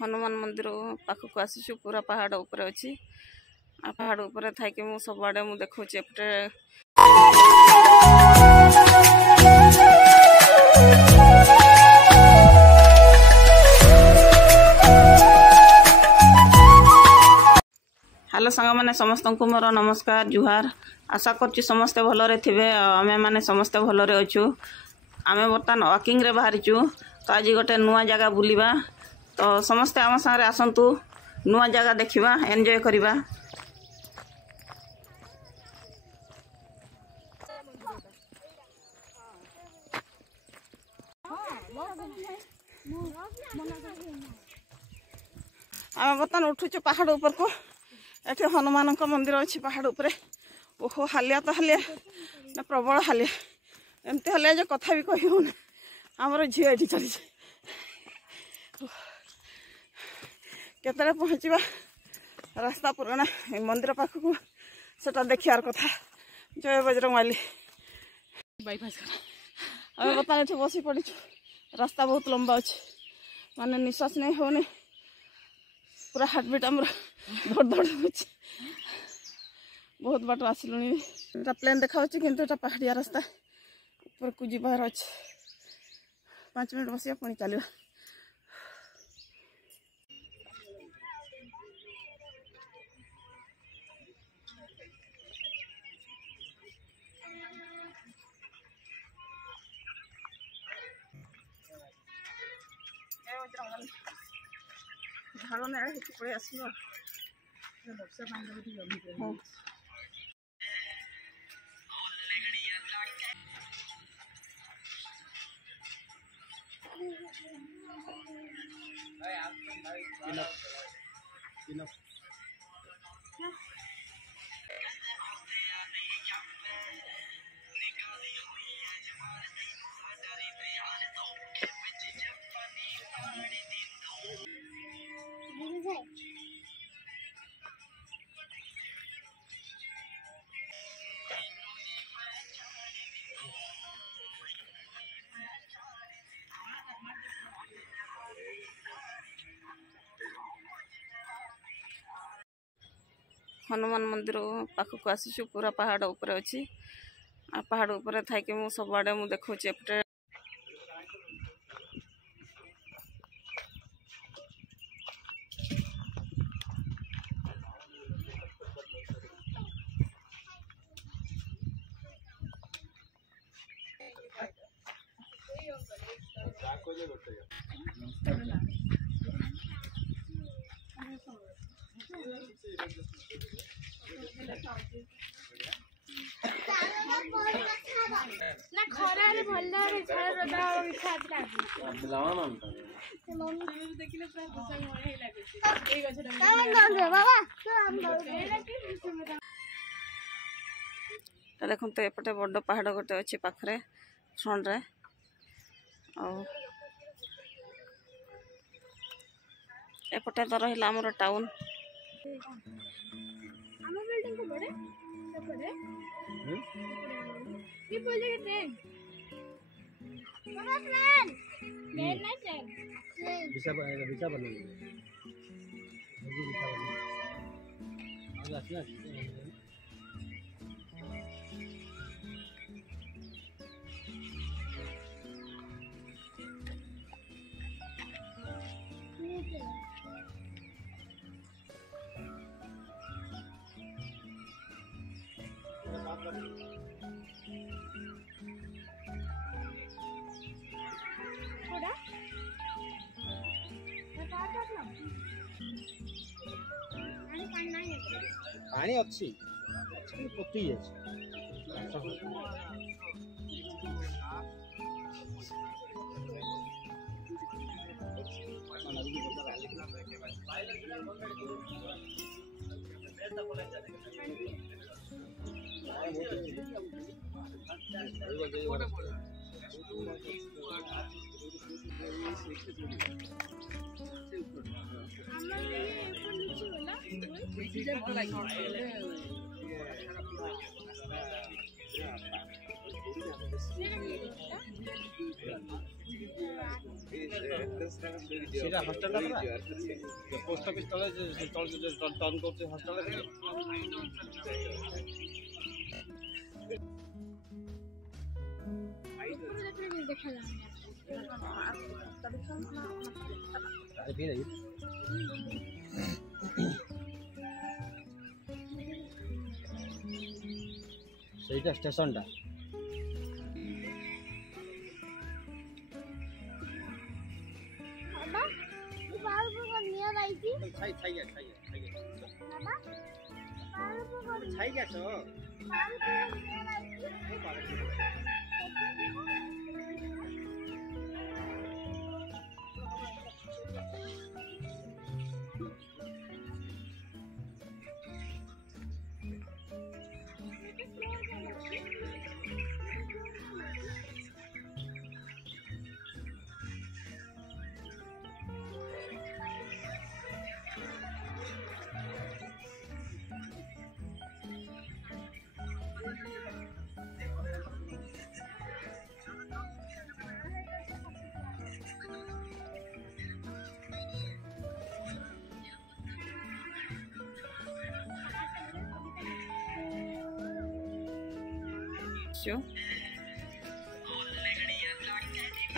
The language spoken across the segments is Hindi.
हनुमान मंदिर पाखक आसीचु पूरा पहाड़ ऊपर अच्छी पहाड़ ऊपर थी सब आड़े मुझे देखा एपटे हेलो सांग मैंने समस्त को मोर नमस्कार जुहार आशा कर समस्ते भलरे थे आमे माने समस्ते भलरे अच्छु आमे बर्तमान वॉकिंग रे बाहरीचु तो आज गोटे नुआ जगह बुलिबा तो समस्ते आम सारे आसतु नुआ जगह देखा एंजॉय करवा आम बर्तमान उठुचु पहाड़ ऊपर को एठी हनुमान मंदिर अच्छी पहाड़ उपरे ओहो हालिया तो हालिया ना प्रबल हालिया एमती हालिया जो कथा भी कही होना आमर झी ये चली केतरे पहुँचवा रास्ता पुराना मंदिर पाखक सेटा देखार कथा जय बजरंगबली बाईपास आम बर्तमान ये बसी पड़ू रास्ता बहुत लंबा अच्छे माने निश्वास नहीं होने पूरा हार्टबिट आम धड़ धड़ हो बहुत बाट आसलुणी प्लेन देखा कि पहाड़िया रास्ता ऊपर को जीवार अच्छे 5 मिनट बस पुणी चलो झाड़ ना पड़े आसो हनुमान मंदिर पाखक आसीचु पूरा पहाड़ ऊपर अच्छी पहाड़ ऊपर थी सब आड़े मुझे देखा एपटे ना खरारे भल्ला रे छाड़ रदा और खातला बुलावा मानता मम्मी देखिले पूरा भसा मोरे लागे ए गछडा कामन दे बाबा काम दे तो देखो तो एपटे बड़ पहाड़ गोटे अच्छे पाखरे फ्रंट रे एपटे तो रहा आमर टाउन हमर बिल्डिंग को बड़े सपरे ये बोल के ट्रेन बाबा ट्रेन ट्रेन ना ट्रेन दिशा बने आगे आसिया पानी अच्छी पति সেটা হস্টেলটা না পোস্ট অফিস তলে যে টার্ন করছে হস্টেলে দেখা যায় সেইটা স্টেশনটা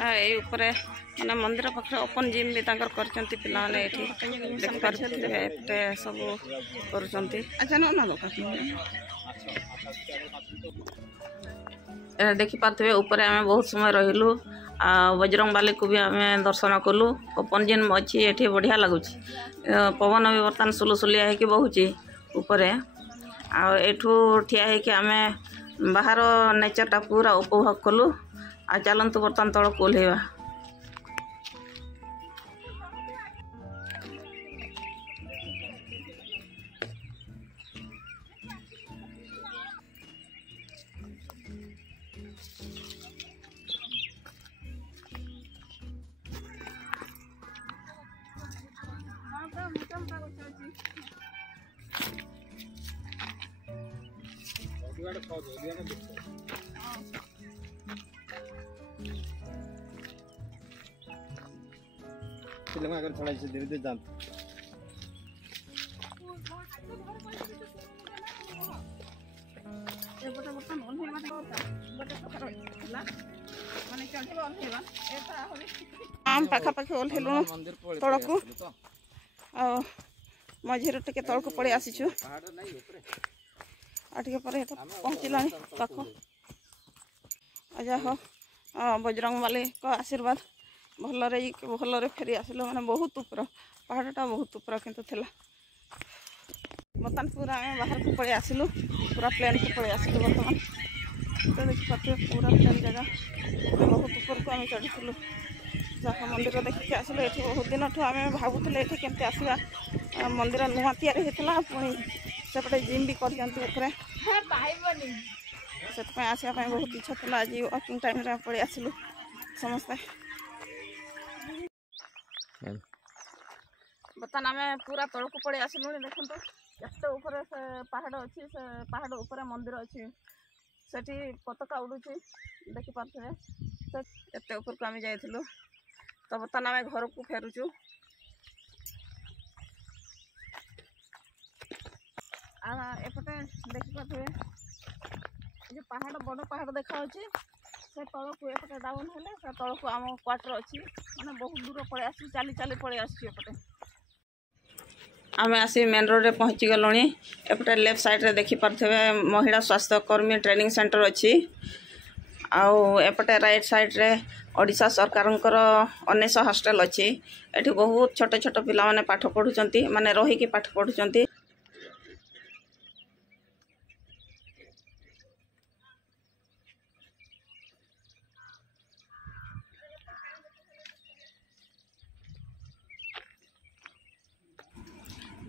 ये ऊपर मैंने मंदिर पाखे ओपन जिम भी करते पाने देखते सब कर देखी पारे ऊपर आम बहुत समय रहीलु बजरंग बाली को भी आम दर्शन कलु ओपन जिम अच्छी ये बढ़िया लगुच पवन भी बर्तमान सुलुसुलिया है बहुची ऊपर आठू ठिया है आम बाहर नेचरटा पूरा उपभोग कलु आ चलतु बर्तमान तल को ओह्लैवा अगर थोड़ा धीरे धीरे जान आम पाखापाखि ओह्लैलु तल को मझे टे तल को पड़े आसीचु पहुँचला पाख जह बजरंग बाली का आशीर्वाद भल फेरी आसिल मैंने बहुत ऊपर पहाड़टा बहुत ऊपर किंतु थिला बर्तमान पूरा बाहर को पड़े आसिलु पूरा प्लेन को पड़े आसिलु बर्तमान तो देखी पाते पूरा प्लेन जगह बहुत ऊपर को आम चढ़ीलु जहाँ मंदिर देखिए आसिलु ये बहुत दिन आम भावुले ये केमती आसवा मंदिर नुआ तैयारी होता पुणी सेपटे जिम भी कर आसवा बहुत इच्छा था आज वाकिंग टाइम पड़े आसिलु समस्ते बर्तमान आम पूरा तल को पड़े आसिलु देखो एत ऊपर से पहाड़ अच्छी से पहाड़ ऊपर मंदिर अच्छी सेठी पताका उड़ूची देखी पारे एत ऊपर को आम जाइलु तो बर्तमान आम घर को फेरुचु एपटे देखी पारे जो पहाड़ बड़ पहाड़ देखा से तल को एपटे डाउन हेले से तल को आम क्वार्टर अच्छी मैंने बहुत दूर पड़े आसी चली चली पड़े आसपटे आम आसी मेन रोड रे पहुँची गलुँ एपटे लेफ्ट साइड रे देखी पारे महिला स्वास्थ्य कर्मी ट्रेनिंग सेंटर अच्छी आउपटे राइट साइड रे ओडिशा सरकार अनेश हॉस्टल अच्छी एठी बहुत छोट छोट पिला माने पाठ पढ़ुचंती माने रही पाठ पढ़ुचंती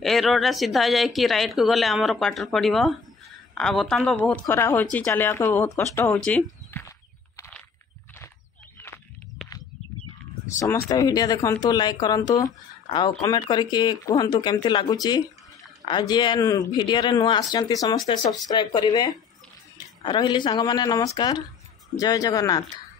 ए रोड रे सीधा जाकि राइट को गले आमर क्वार्टर पड़ो आ बर्तमान तो बहुत खरा हो चलिया को बहुत कष्ट हो समस्ते वीडियो देखंतु लाइक करंतु आ कमेंट करके कहंतु केमती लागुची आ जे वीडियो रे नुआ आसचंती समस्ते सब्सक्राइब करिवे आ रहिली सांग माने नमस्कार जय जगन्नाथ।